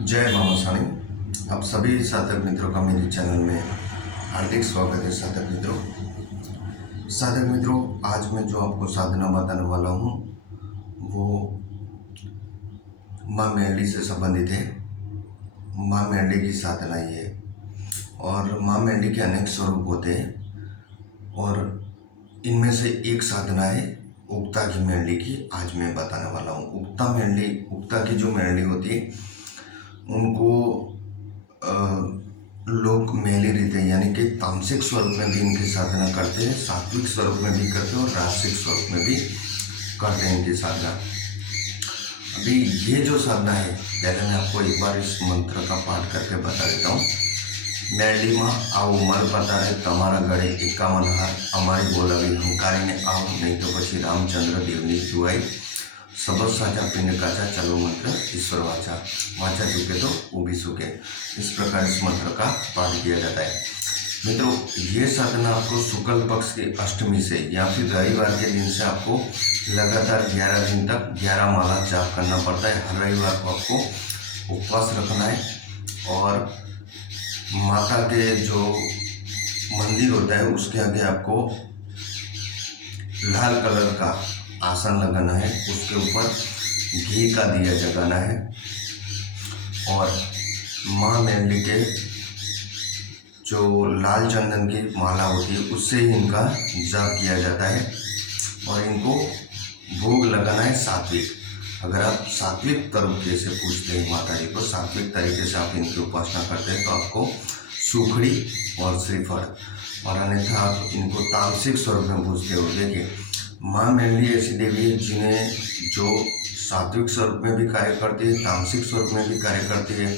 जय मामा सानी। आप सभी साधक मित्रों का मेरे चैनल में हार्दिक स्वागत है। साधक मित्रों, आज मैं जो आपको साधना बताने वाला हूँ वो माँ मेरली से संबंधित है। माँ मेरली की साधना ही है और माँ मेरली के अनेक स्वरूप होते हैं और इनमें से एक साधना है उक्ता की मेरली की। आज मैं बताने वाला हूँ उक्ता की जो मेरली होती है उनको लोग मेले रहते हैं, यानी कि तामसिक स्वरूप में भी इनकी साधना करते हैं, सात्विक स्वरूप में भी करते हैं और राजसिक स्वरूप में भी करते हैं इनकी साधना। अभी ये जो साधना है, पहले मैं आपको एक बार इस मंत्र का पाठ करके बता देता हूँ। मेरली माँ आओ मर पतारे तमारा गड़े 51 हार अमारी बोलावी हंकारी ने आओ नहीं तो पछी रामचंद्र देवनी जुआई सबद साचा पिंड काचा चलो मंत्र ईश्वर वाचा वाचा चुके तो वो भी सुखे। इस प्रकार इस मंत्र का पाठ किया जाता है। मित्रों, ये साधना आपको शुक्ल पक्ष की अष्टमी से या फिर रविवार के दिन से आपको लगातार 11 दिन तक 11 माला जाप करना पड़ता है। हर रविवार को आपको उपवास रखना है और माता के जो मंदिर होता है उसके आगे आपको लाल कलर का आसन लगाना है, उसके ऊपर घी का दिया जगाना है और माँ मेरली के जो लाल चंदन की माला होती है उससे ही इनका जाप किया जाता है और इनको भोग लगाना है सात्विक। अगर आप सात्विक तरीके से पूजते हैं माता जी को, सात्विक तरीके से आप इनकी उपासना करते हैं तो आपको सूखड़ी और श्रीफल, और अन्यथा आप इनको तामसिक स्वरूप में पूजते हो। देखिए, माँ मेरली ऐसी देवी है जिन्हें जो सात्विक स्वरूप में भी कार्य करती है, तामसिक स्वरूप में भी कार्य करती है,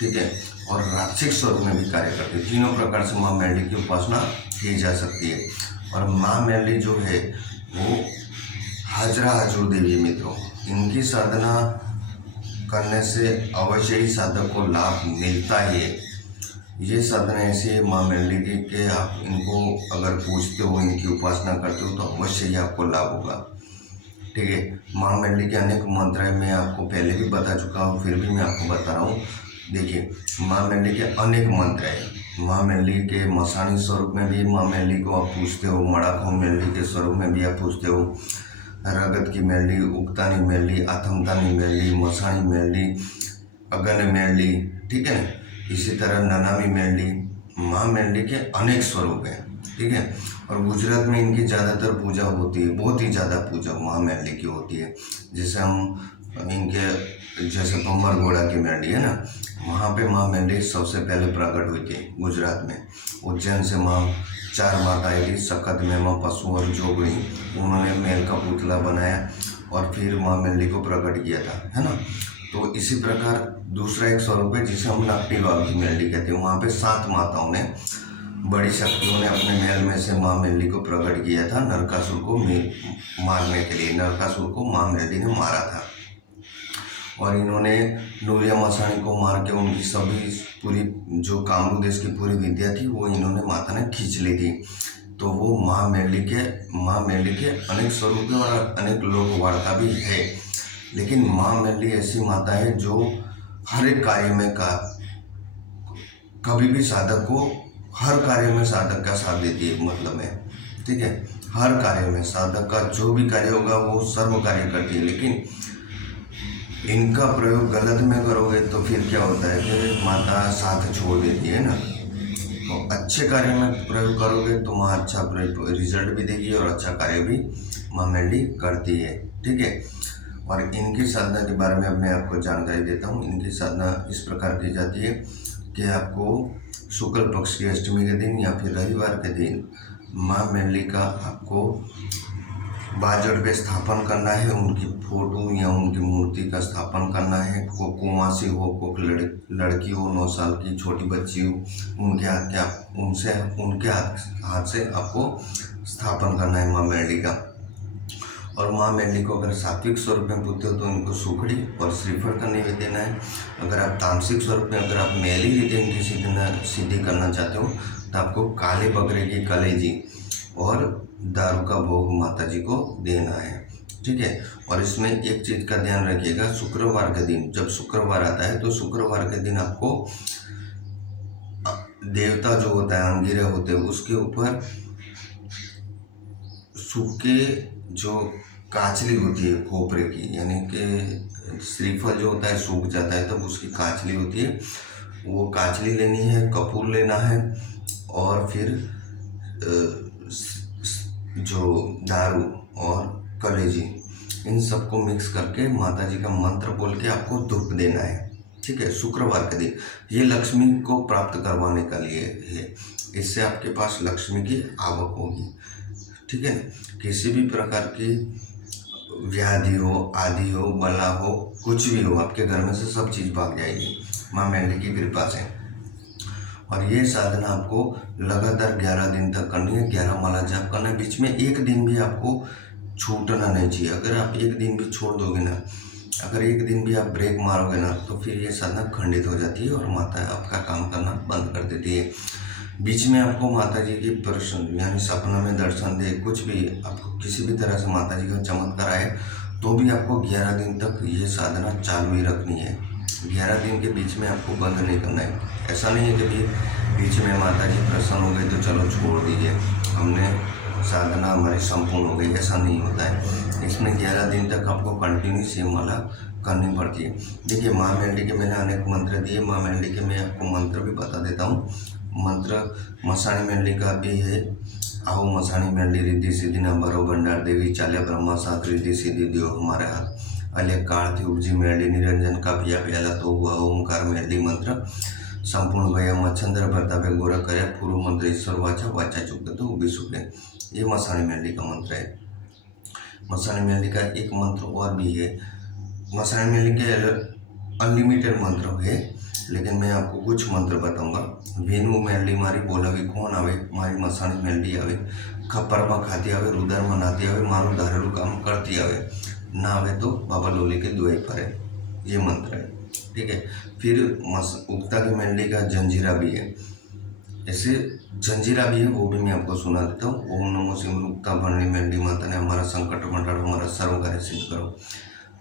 ठीक है, और राजसिक स्वरूप में भी कार्य करती है। तीनों प्रकार से माँ मेरली की उपासना की जा सकती है। और माँ मेरली जो है वो हाजरा हजूर देवी। मित्रों, इनकी साधना करने से अवश्य ही साधक को लाभ मिलता ही है। ये साधना ऐसी है माँ मेरली की कि आप इनको अगर पूजते हो, इनकी उपासना करते हो तो अवश्य ही आपको लाभ होगा, ठीक है। माँ मेरली के अनेक मंत्र हैं, मैं आपको पहले भी बता चुका हूँ, फिर भी मैं आपको बता रहा हूँ। देखिए, माँ मेरली के अनेक मंत्र हैं। माँ मेरली के मसानी स्वरूप में भी माँ मेरली को आप पूजते हो, मड़ाखों मेरली के स्वरूप में भी आप पूजते हो, रगत की मेरली, उक्तानी मेरली, आथमतानी मेरली, मसानी मेरली, अगन मेरली, ठीक है। इसी तरह ननामी मेरली, माँ मेरली के अनेक स्वरूप हैं, ठीक है। और गुजरात में इनकी ज़्यादातर पूजा होती है, बहुत ही ज़्यादा पूजा माँ मेरली की होती है। जैसे हम इनके जैसे पम्बर घोड़ा की मेरली है ना, वहाँ पे माँ मेरली सबसे पहले प्रकट हुई थी गुजरात में। उज्जैन से माँ 4 माता आई थी, सकत मेमा पशु और जोगणी, उन्होंने मेल का पुतला बनाया और फिर माँ मेरली को प्रकट किया था, है ना। तो इसी प्रकार दूसरा एक स्वरूप है जिसे हम नागटी बाग की मेरली कहते हैं। वहाँ पे 7 माताओं ने, बड़ी शक्तियों ने अपने महल में से माँ मेरली को प्रकट किया था नरकासुर को मारने के लिए। नरकासुर को माँ मेरली ने मारा था और इन्होंने नूरिया मसानी को मार के उनकी सभी पूरी जो कामरू देश की पूरी विद्या थी वो इन्होंने माता ने खींच ली थी। तो वो माँ मेरली के अनेक स्वरूप और अनेक लोक वार्ता भी है। लेकिन माँ मेरली ऐसी माता है जो हर एक कार्य में कभी भी साधक को हर कार्य में साधक का साथ देती है, मतलब है, ठीक है। हर कार्य में साधक का जो भी कार्य होगा वो सर्व कार्य करती है। लेकिन इनका प्रयोग गलत में करोगे तो फिर क्या होता है कि माता साथ छोड़ देती है ना। तो अच्छे कार्य में प्रयोग करोगे तो माँ अच्छा रिजल्ट भी देगी और अच्छा कार्य भी माँ मेरली करती है, ठीक है। और इनकी साधना के बारे में अब मैं आपको जानकारी देता हूँ। इनकी साधना इस प्रकार की जाती है कि आपको शुक्ल पक्ष की अष्टमी के दिन या फिर रविवार के दिन माँ मेरली का आपको बाजट पे स्थापन करना है। उनकी फोटो या उनकी मूर्ति का स्थापन करना है। को कुंवासी हो, को लड़की हो, 9 साल की छोटी बच्ची हो, उनके हाथ से आपको स्थापन करना है माँ मेरली का। और माँ मेरली को अगर सात्विक स्वरूप में पूजते हो तो इनको सूखड़ी और श्रीफल का नैवेद्य देना है। अगर आप तामसिक स्वरूप में, अगर आप मेरली रीति की सिद्धि करना चाहते हो तो आपको काले बकरे की कलेजी और दारू का भोग माता जी को देना है, ठीक है। और इसमें एक चीज़ का ध्यान रखिएगा, शुक्रवार के दिन, जब शुक्रवार आता है तो शुक्रवार के दिन आपको देवता जो होता है, अंगिरह होते हैं, उसके ऊपर सूखे जो काचली होती है खोपरे की, यानी कि श्रीफल जो होता है सूख जाता है तब उसकी काचली होती है, वो काचली लेनी है, कपूर लेना है, और फिर जो दारू और कलेजी, इन सबको मिक्स करके माता जी का मंत्र बोल के आपको धूप देना है। ठीक है, शुक्रवार के दिन। ये लक्ष्मी को प्राप्त करवाने का लिए है, इससे आपके पास लक्ष्मी की आवक होगी। ठीक है, किसी भी प्रकार की व्याधि हो, आदि हो, बला हो, कुछ भी हो, आपके घर में से सब चीज़ भाग जाएगी माँ मेंढी की कृपा से। और ये साधना आपको लगातार 11 दिन तक करनी है, 11 माला जाप करना है। बीच में एक दिन भी आपको छूटना नहीं चाहिए। अगर आप एक दिन भी छोड़ दोगे ना, अगर एक दिन भी आप ब्रेक मारोगे ना, तो फिर ये साधना खंडित हो जाती है और माता आपका काम करना बंद कर देती है। बीच में आपको माता जी की प्रसन्न, यानी सपना में दर्शन दे, कुछ भी आपको किसी भी तरह से माता जी का चमत्कार आए, तो भी आपको 11 दिन तक ये साधना चालू ही रखनी है। 11 दिन के बीच में आपको बंद नहीं करना है। ऐसा नहीं है कि बीच में माता जी प्रसन्न हो गई तो चलो छोड़ दीजिए, हमने साधना हमारी संपूर्ण हो गई, ऐसा नहीं होता है। इसमें 11 दिन तक आपको कंटिन्यू सेम माला करनी पड़ती है। देखिए, माँ मेंढी के मैंने अनेक मंत्र दिए, माँ मेंढी के मैं आपको मंत्र भी बता देता हूँ। मंत्र मसाणी मेंढी का भी है। आओ मसाणी मेंढी रिद्धि सिद्धि न भरो भंडार देवी, चाल्या ब्रह्मा साथ रिद्धि सिद्धि दियो हमारे हाथ। अले काल थी उपजी मेंढी, निरंजन का पिया प्याला तो हुआ ओंकार मेंढी मंत्र संपूर्ण भया मच्छंद्र प्रतापे गोरा करे, पूर्व मंत्र ईश्वर वाचा वाचा चुके तो उभी सुखे। ये मसाणी मेंढी का मंत्र है। मसाणी मेंढी का एक मंत्र और भी है। मसाणी मेंढी के अनलिमिटेड मंत्र है, लेकिन मैं आपको कुछ मंत्र बताऊंगा। वेणु मेंढी मारी बोलावी कोण आवे, मारी मसाणी मेंढी आवे, खप्पर में खाती आवे, रुदर में नाती आवे, मारू धारेलू काम करती आवे, ना आवे तो बाबा लोली के दुआई पड़े। ये मंत्र है। ठीक है, फिर उक्ता की मेंढी का जंजीरा भी है। ऐसे जंजीरा भी है, वो भी मैं आपको सुना देता हूँ। ओम नमो सिंह उक्ता भरणी मेंढी माता ने हमारा संकट मंडल हमारा सर्व कार्य सिद्ध करो।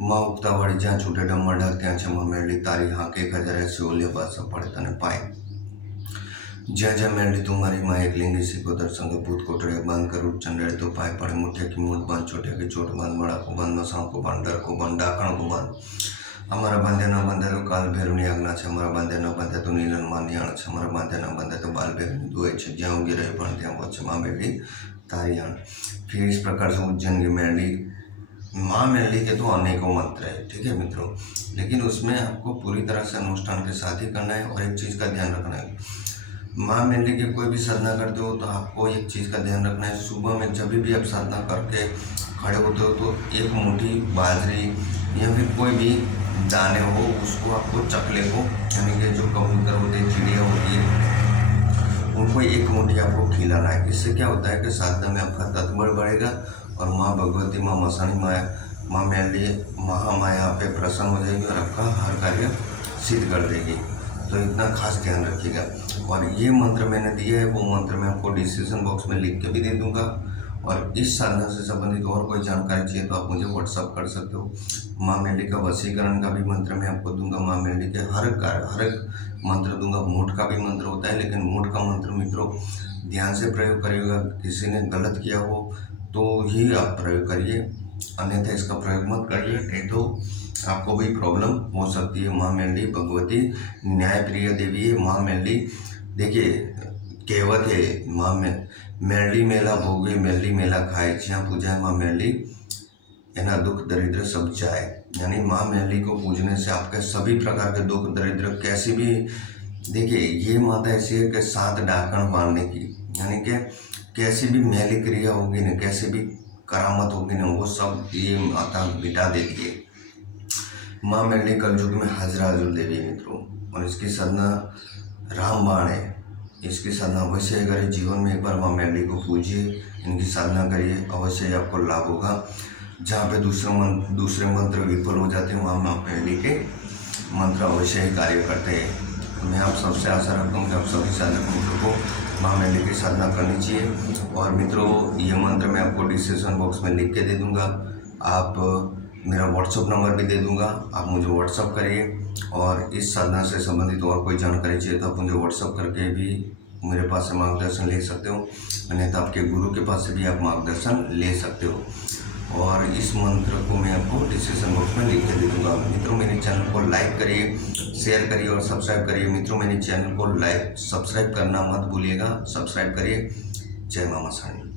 माँ उक्ता वाड़ी ज्યાં છૂટે ડમર ઢાક ત્યાં છે માં મેળડી તારી હાંકે ખજારે સિઓલિયા બાસા પડે તને પાય। જ્યાં જ્યાં મેળડી तुम्हारी माँ एक लिंगी सिकोदर संग भूत कोटड़े बांध कर उठ चंडेड़ तो पाए पड़े, मुठिया की मूठ बांध, छोटिया की चोट बांध, बड़ा को बांध, मसाओं को बांध, डर को बांध, डाकण को बांध। हमारा बांधे ना बांधे तो काल भैरवनी आज्ञा है, हमारा बांधे ना बांधे तो नीलन मान्याण है, हमारा बांधे ना बांधे तो बाल भैरवनी दुआई है। ज्यां गिरे पण त्यां पहुंचे माँ मेंढी तारी आण। फिर इस प्रकार से उज्जैन की मेंढी, माँ मेंढी के तो अनेकों मंत्र है। ठीक है मित्रों, लेकिन उसमें आपको पूरी तरह से अनुष्ठान के साथ ही करना है। और एक चीज़ का ध्यान रखना है, माँ मेंढी की कोई भी साधना करते हो तो आपको एक चीज़ का ध्यान रखना है, सुबह में जब भी आप साधना करके खड़े होते हो तो एक मुट्ठी बाजरी या फिर कोई भी दाने हो, उसको आपको चकले को, यानी कि जो कबूतर होते हैं, चिड़िया होती है, उनको एक मुट्ठी आपको खिलाना है। इससे क्या होता है कि साधना में आपका तत्बल बढ़ेगा और माँ भगवती, माँ मसाणी माया, माँ मेंढी महामाया आप पे प्रसन्न हो जाएगी और आपका हर कार्य सिद्ध कर देगी। तो इतना खास ध्यान रखिएगा। और ये मंत्र मैंने दिया है, वो मंत्र मैं आपको डिस्क्रिप्शन बॉक्स में लिख के भी दे दूंगा। और इस साधना से संबंधित और कोई जानकारी चाहिए तो आप मुझे व्हाट्सअप कर सकते हो। माँ मेंढी का वशीकरण का भी मंत्र मैं आपको दूंगा, माँ मेंढी के हर मंत्र दूंगा। मूठ का भी मंत्र होता है, लेकिन मूठ का मंत्र मित्रों ध्यान से प्रयोग करिएगा। किसी ने गलत किया हो तो ही आप प्रयोग करिए, अन्यथा इसका प्रयोग मत करिए, नहीं तो आपको भी प्रॉब्लम हो सकती है। माँ मेंढी भगवती न्याय प्रिय देवी है। माँ मेंढी, देखिए कहावत है, माँ में मेंढी मेला भोगे, मेंढी मेला खाए, ज्યાં पूजाए माँ मेंढी एना दुख दरिद्र सब जाए। यानी माँ मेंढी को पूजने से आपके सभी प्रकार के दुख दरिद्र कैसी भी, देखिए ये माता ऐसी है कि 7 डाकण बांधने की, यानी कि कैसी भी मैली क्रिया होगी ना, कैसी भी करामत होगी ना, वो सब ये माता मिटा देती है। माँ मेंढी कलयुग में हाजिर देवी है मित्रों, और इसकी साधना रामबाण है। इसकी साधना अवश्य करिए, जीवन में एक बार माँ मेंढी को पूजिए, इनकी साधना करिए, अवश्य ही आपको लाभ होगा। जहाँ पे दूसरे मंत्र विफल हो जाते हैं, वहाँ माँ मेंढी के मंत्र अवश्य ही कार्य करते हैं। मैं आप सबसे आशा रखता हूँ कि आप सभी साधक मित्रों को माँ मेंढी की साधना करनी चाहिए। और मित्रों, ये मंत्र मैं आपको डिस्क्रिप्शन बॉक्स में लिख के दे दूँगा, आप मेरा व्हाट्सअप नंबर भी दे दूंगा, आप मुझे व्हाट्सअप करिए। और इस साधना से संबंधित और कोई जानकारी चाहिए तो आप मुझे व्हाट्सअप करके भी मेरे पास से मार्गदर्शन ले सकते हो, नहीं तो आपके गुरु के पास से भी आप मार्गदर्शन ले सकते हो। और इस मंत्र को मैं आपको डिस्क्रिप्शन बॉक्स में लिख के दे दूँगा। मित्रों, मेरे चैनल को लाइक करिए, शेयर करिए और सब्सक्राइब करिए। मित्रों, मेरे चैनल को लाइक सब्सक्राइब करना मत भूलिएगा, सब्सक्राइब करिए। जय मामा सानी।